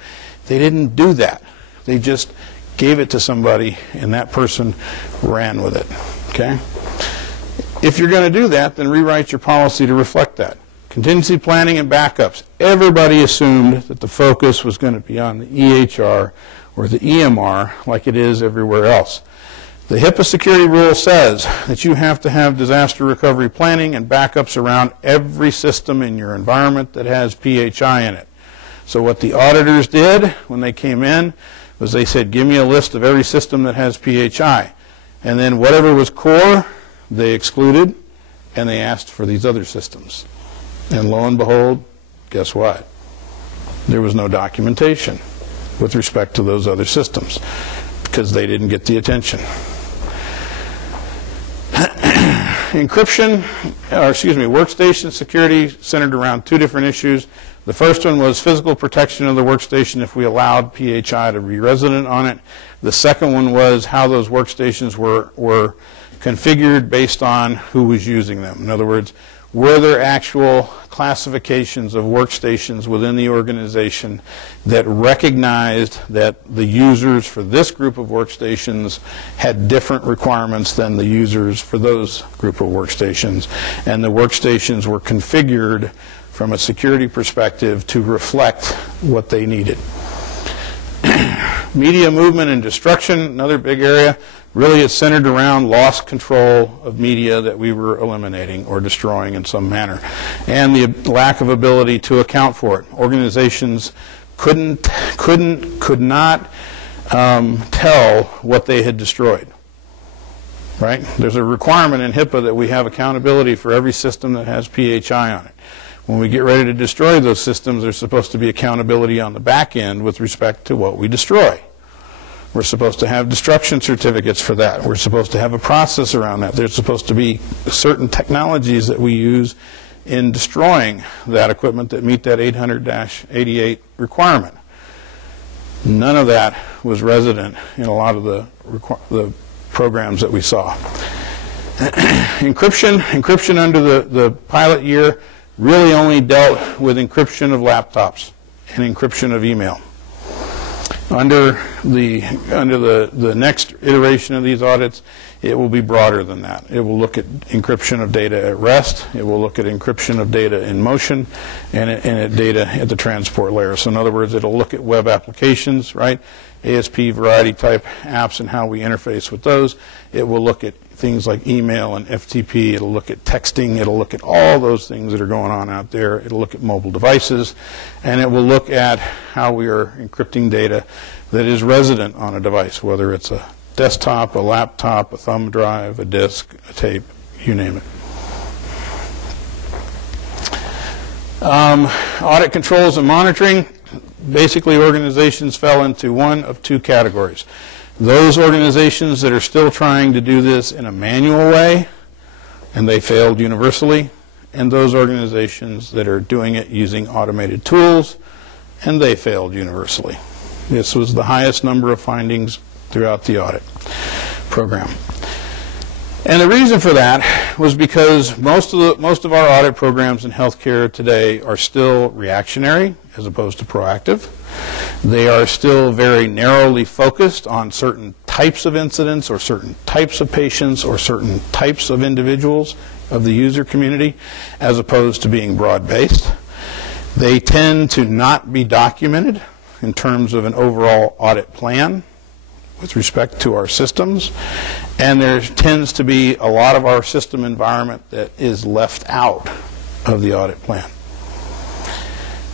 They didn't do that. They just gave it to somebody and that person ran with it. Okay? If you're going to do that, then rewrite your policy to reflect that. Contingency planning and backups. Everybody assumed that the focus was going to be on the EHR or the EMR like it is everywhere else. The HIPAA security rule says that you have to have disaster recovery planning and backups around every system in your environment that has PHI in it. So what the auditors did when they came in was they said, give me a list of every system that has PHI. And then whatever was core, they excluded, and they asked for these other systems. And lo and behold, guess what? There was no documentation with respect to those other systems because they didn't get the attention. Encryption, workstation security centered around two different issues. The first one was physical protection of the workstation if we allowed PHI to be resident on it. The second one was how those workstations were configured based on who was using them. In other words, were there actual classifications of workstations within the organization that recognized that the users for this group of workstations had different requirements than the users for those group of workstations, and the workstations were configured from a security perspective to reflect what they needed. Media movement and destruction, another big area. Really, it's centered around lost control of media that we were eliminating or destroying in some manner, and the lack of ability to account for it. Organizations could not tell what they had destroyed. Right? There's a requirement in HIPAA that we have accountability for every system that has PHI on it. When we get ready to destroy those systems, there's supposed to be accountability on the back end with respect to what we destroy. We're supposed to have destruction certificates for that. We're supposed to have a process around that. There's supposed to be certain technologies that we use in destroying that equipment that meet that 800-88 requirement. None of that was resident in a lot of the programs that we saw. Encryption under the pilot year really only dealt with encryption of laptops and encryption of email. Under the next iteration of these audits, it will be broader than that. It will look at encryption of data at rest. It will look at encryption of data in motion and at data at the transport layer. So in other words, it'll look at web applications, right? ASP variety type apps and how we interface with those. It will look at things like email and FTP. It'll look at texting. It'll look at all those things that are going on out there. It'll look at mobile devices. And it will look at how we are encrypting data that is resident on a device, whether it's a desktop, a laptop, a thumb drive, a disk, a tape, you name it. Audit controls and monitoring. basically organizations fell into one of two categories. Those organizations that are still trying to do this in a manual way, and they failed universally, and those organizations that are doing it using automated tools, and they failed universally. This was the highest number of findings throughout the audit program. And the reason for that was because most of our audit programs in healthcare today are still reactionary as opposed to proactive. They are still very narrowly focused on certain types of incidents or certain types of patients or certain types of individuals of the user community as opposed to being broad-based. They tend to not be documented in terms of an overall audit plan with respect to our systems, and there tends to be a lot of our system environment that is left out of the audit plan.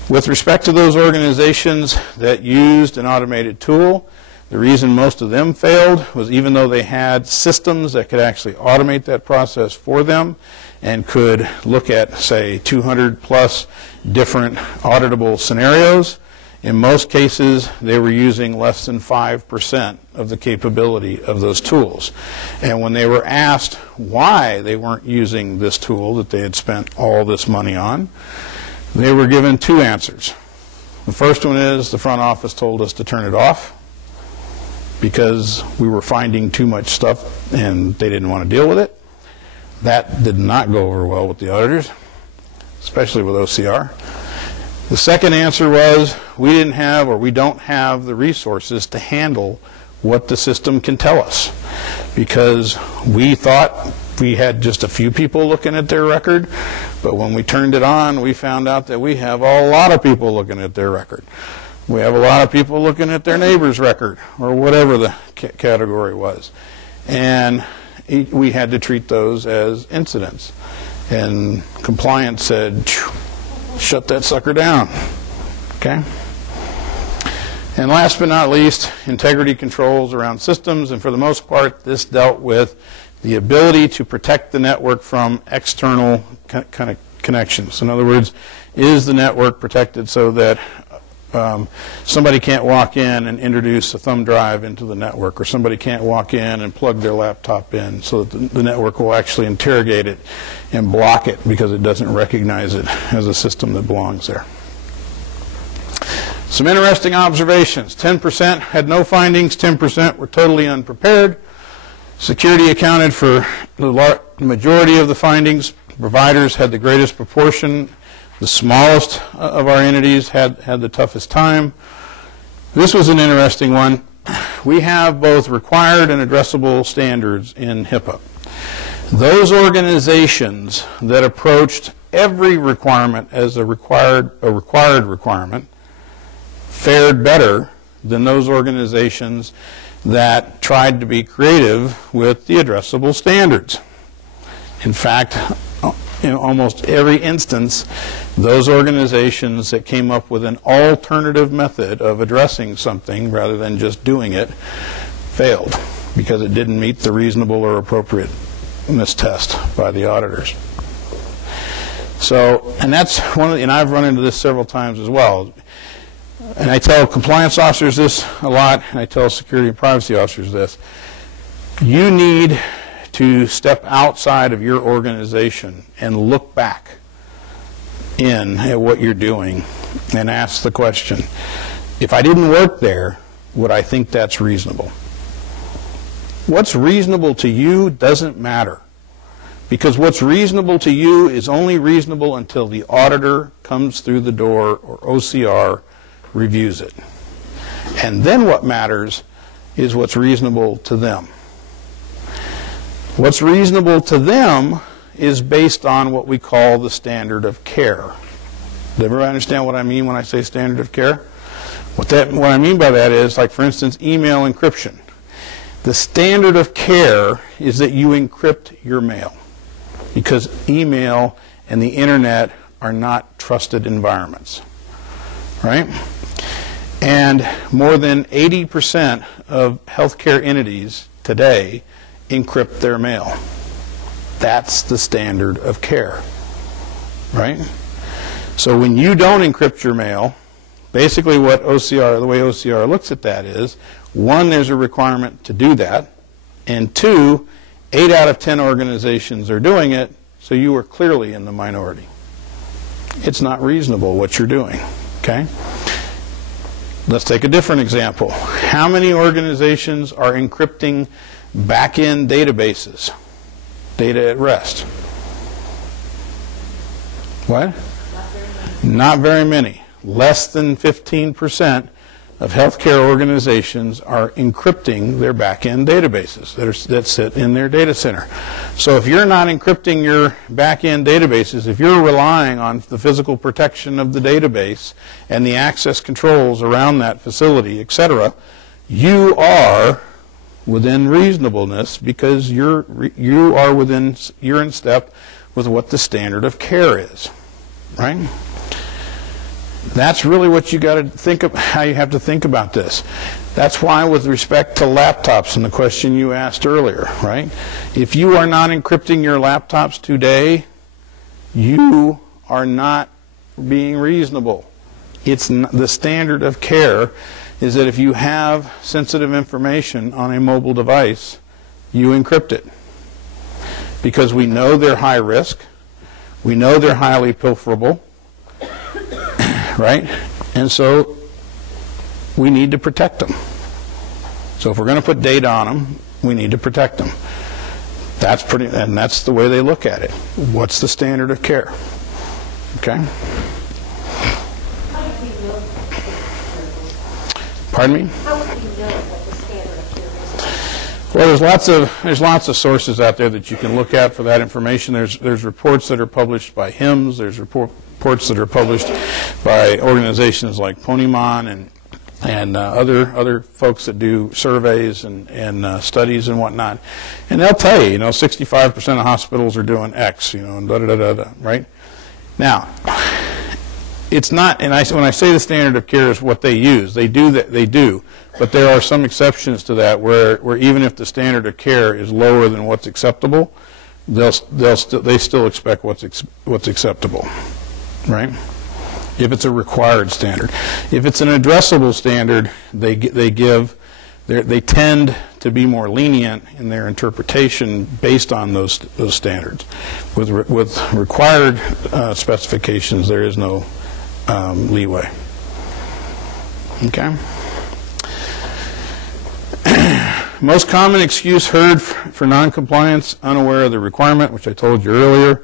With respect to those organizations that used an automated tool, the reason most of them failed was even though they had systems that could actually automate that process for them and could look at, say, 200 plus different auditable scenarios, in most cases, they were using less than 5% of the capability of those tools. And when they were asked why they weren't using this tool that they had spent all this money on, they were given two answers. The first one is the front office told us to turn it off because we were finding too much stuff and they didn't want to deal with it. That did not go over well with the auditors, especially with OCR. The second answer was we didn't have or we don't have the resources to handle what the system can tell us because we thought we had just a few people looking at their record, but when we turned it on, we found out that we have a lot of people looking at their record. We have a lot of people looking at their neighbor's record or whatever the category was. And we had to treat those as incidents. And compliance said, shut that sucker down. Okay? And last but not least, integrity controls around systems, and for the most part, this dealt with the ability to protect the network from external kind of connections. In other words, is the network protected so that somebody can't walk in and introduce a thumb drive into the network, or somebody can't walk in and plug their laptop in so that the network will actually interrogate it and block it because it doesn't recognize it as a system that belongs there. Some interesting observations. 10% had no findings, 10% were totally unprepared. Security accounted for the majority of the findings. Providers had the greatest proportion. The smallest of our entities had the toughest time. This was an interesting one. We have both required and addressable standards in HIPAA. Those organizations that approached every requirement as a required requirement fared better than those organizations that tried to be creative with the addressable standards. In fact, in almost every instance, those organizations that came up with an alternative method of addressing something rather than just doing it failed because it didn't meet the reasonable or appropriateness test by the auditors. So, and that's one of the, and I've run into this several times as well. And I tell compliance officers this a lot, and I tell security and privacy officers this. You need to step outside of your organization and look back in at what you're doing and ask the question, if I didn't work there, would I think that's reasonable? What's reasonable to you doesn't matter, because what's reasonable to you is only reasonable until the auditor comes through the door or OCR reviews it. And then what matters is what's reasonable to them. What's reasonable to them is based on what we call the standard of care. Does everybody understand what I mean when I say standard of care? What I mean by that is, like for instance, email encryption. The standard of care is that you encrypt your mail, because email and the internet are not trusted environments, right? And more than 80% of healthcare entities today encrypt their mail. That's the standard of care, right? So when you don't encrypt your mail, basically what OCR, the way OCR looks at that is, one, there's a requirement to do that, and two, 8 out of 10 organizations are doing it, so you are clearly in the minority. It's not reasonable what you're doing, okay? Let's take a different example. How many organizations are encrypting back-end databases, data at rest? What? Not very many. Less than 15% of healthcare organizations are encrypting their back-end databases that sit in their data center. So if you're not encrypting your back-end databases, if you're relying on the physical protection of the database and the access controls around that facility, etc., you are within reasonableness because you're in step with what the standard of care is, right? That's really what you got to think of, how you have to think about this. That's why with respect to laptops and the question you asked earlier, right? If you are not encrypting your laptops today, you are not being reasonable. It's the standard of care is that if you have sensitive information on a mobile device, you encrypt it. Because we know they're high risk, we know they're highly pilferable, right? And so we need to protect them. So if we're going to put data on them, we need to protect them. And that's the way they look at it. What's the standard of care? Okay? Pardon me? How would we know what the standard of care is? Well, there's lots of sources out there that you can look at for that information. There's reports that are published by HIMSS. There's reports that are published by organizations like Ponymon and other folks that do surveys and studies and whatnot. And they'll tell you, 65% of hospitals are doing X, and da-da-da-da-da, right? Now, it's not, and when I say the standard of care is what they use, they do, but there are some exceptions to that where even if the standard of care is lower than what's acceptable, they still expect what's acceptable, right? If it's a required standard. If it's an addressable standard, they tend to be more lenient in their interpretation based on those standards. With required specifications, there is no leeway. Okay. Most common excuse heard for noncompliance: unaware of the requirement, which I told you earlier.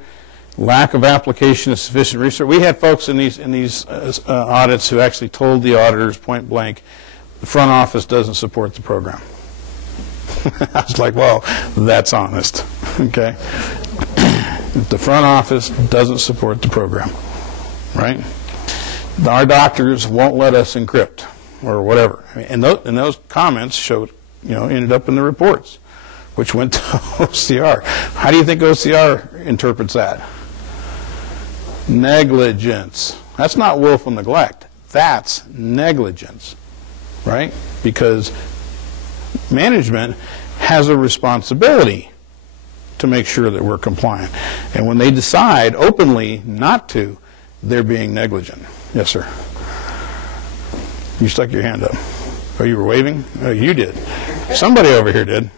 Lack of application of sufficient research. We had folks in these audits who actually told the auditors point blank, the front office doesn't support the program. I was like, well, that's honest. Okay. The front office doesn't support the program, right? Our doctors won't let us encrypt or whatever. And those comments showed, ended up in the reports, which went to OCR. How do you think OCR interprets that? Negligence. That's not willful neglect. That's negligence, right? Because management has a responsibility to make sure that we're compliant. And when they decide openly not to, they're being negligent. Yes, sir. You stuck your hand up. Oh, you were waving? Oh, you did. Somebody over here did.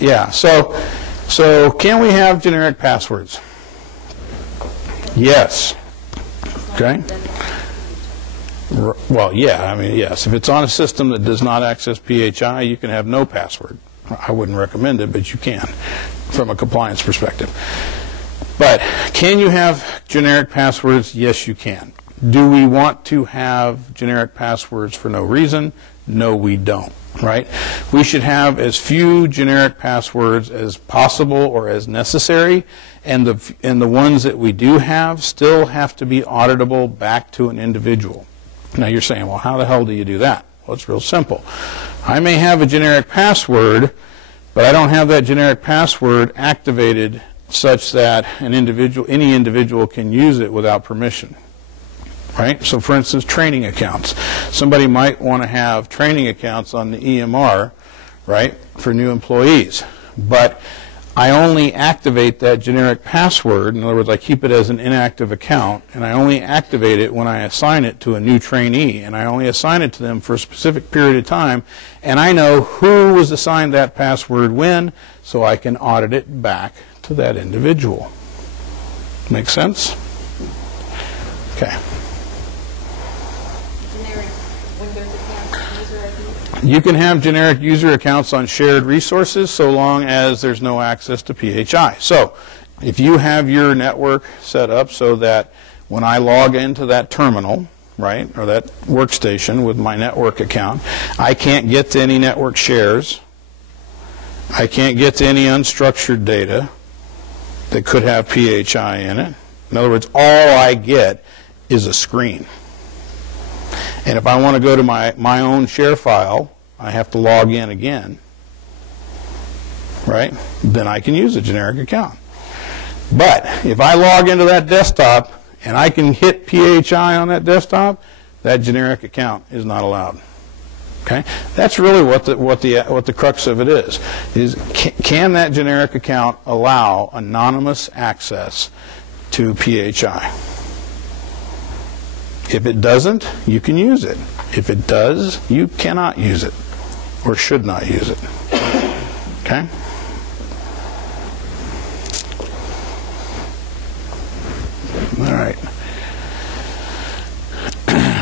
Yeah. So can we have generic passwords? Yes. Okay. Well, yeah. Yes. If it's on a system that does not access PHI, you can have no password. I wouldn't recommend it, but you can, from a compliance perspective. But can you have generic passwords? Yes, you can. Do we want to have generic passwords for no reason? No, we don't, right? We should have as few generic passwords as possible or as necessary, and the ones that we do have still have to be auditable back to an individual. Now you're saying, well, how the hell do you do that? Well, it's real simple. I may have a generic password, but I don't have that generic password activated such that any individual can use it without permission. Right? So for instance, training accounts. Somebody might want to have training accounts on the EMR, right, for new employees. But I only activate that generic password. In other words, I keep it as an inactive account, and I only activate it when I assign it to a new trainee, and I only assign it to them for a specific period of time, and I know who was assigned that password when, so I can audit it back to that individual. Make sense? Okay. Generic Windows account, user IDs? You can have generic user accounts on shared resources so long as there's no access to PHI. So if you have your network set up so that when I log into that terminal, right, or that workstation with my network account, I can't get to any network shares. I can't get to any unstructured data that could have PHI in it. In other words, all I get is a screen. And if I want to go to my own share file, I have to log in again, right? Then I can use a generic account. But if I log into that desktop and I can hit PHI on that desktop, that generic account is not allowed. Okay? That's really what the crux of it is can that generic account allow anonymous access to PHI? If it doesn't, you can use it. If it does, you cannot use it or should not use it. Okay? All right.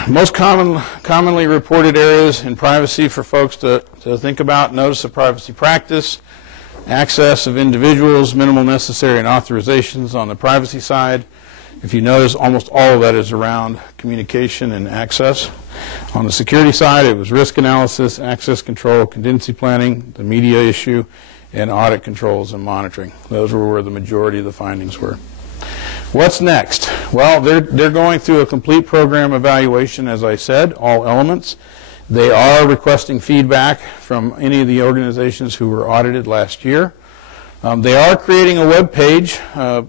Most commonly reported areas in privacy for folks to think about: notice of privacy practice, access of individuals, minimal necessary and authorizations on the privacy side. If you notice, almost all of that is around communication and access. On the security side, it was risk analysis, access control, contingency planning, the media issue, and audit controls and monitoring. Those were where the majority of the findings were. What's next? Well, they're going through a complete program evaluation, as I said, all elements. They are requesting feedback from any of the organizations who were audited last year. They are creating a web page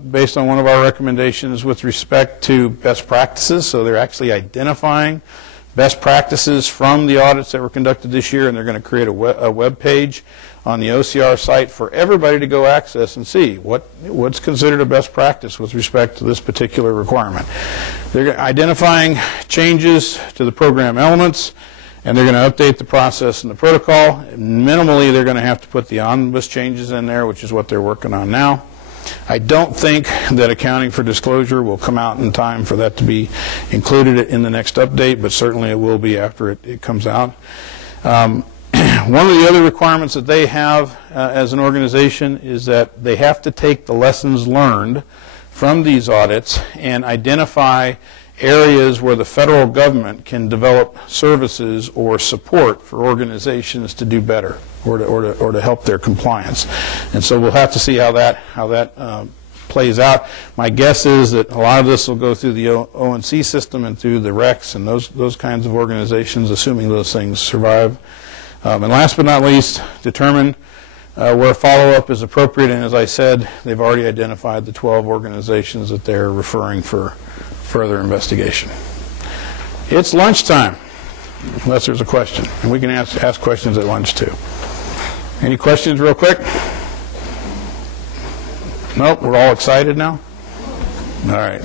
based on one of our recommendations with respect to best practices. So they're actually identifying best practices from the audits that were conducted this year, and they're going to create a web page on the OCR site for everybody to go access and see what's considered a best practice with respect to this particular requirement. They're identifying changes to the program elements, and they're going to update the process and the protocol. Minimally, they're going to have to put the omnibus changes in there, which is what they're working on now. I don't think that accounting for disclosure will come out in time for that to be included in the next update, but certainly it will be after it comes out. One of the other requirements that they have as an organization is that they have to take the lessons learned from these audits and identify areas where the federal government can develop services or support for organizations to do better or to help their compliance. And so we'll have to see how that plays out. My guess is that a lot of this will go through the ONC system and through the RECs and those kinds of organizations, assuming those things survive. And last but not least, determine where follow-up is appropriate. And as I said, they've already identified the 12 organizations that they're referring for further investigation. It's lunchtime, unless there's a question. And we can ask questions at lunch, too. Any questions real quick? Nope, we're all excited now? All right.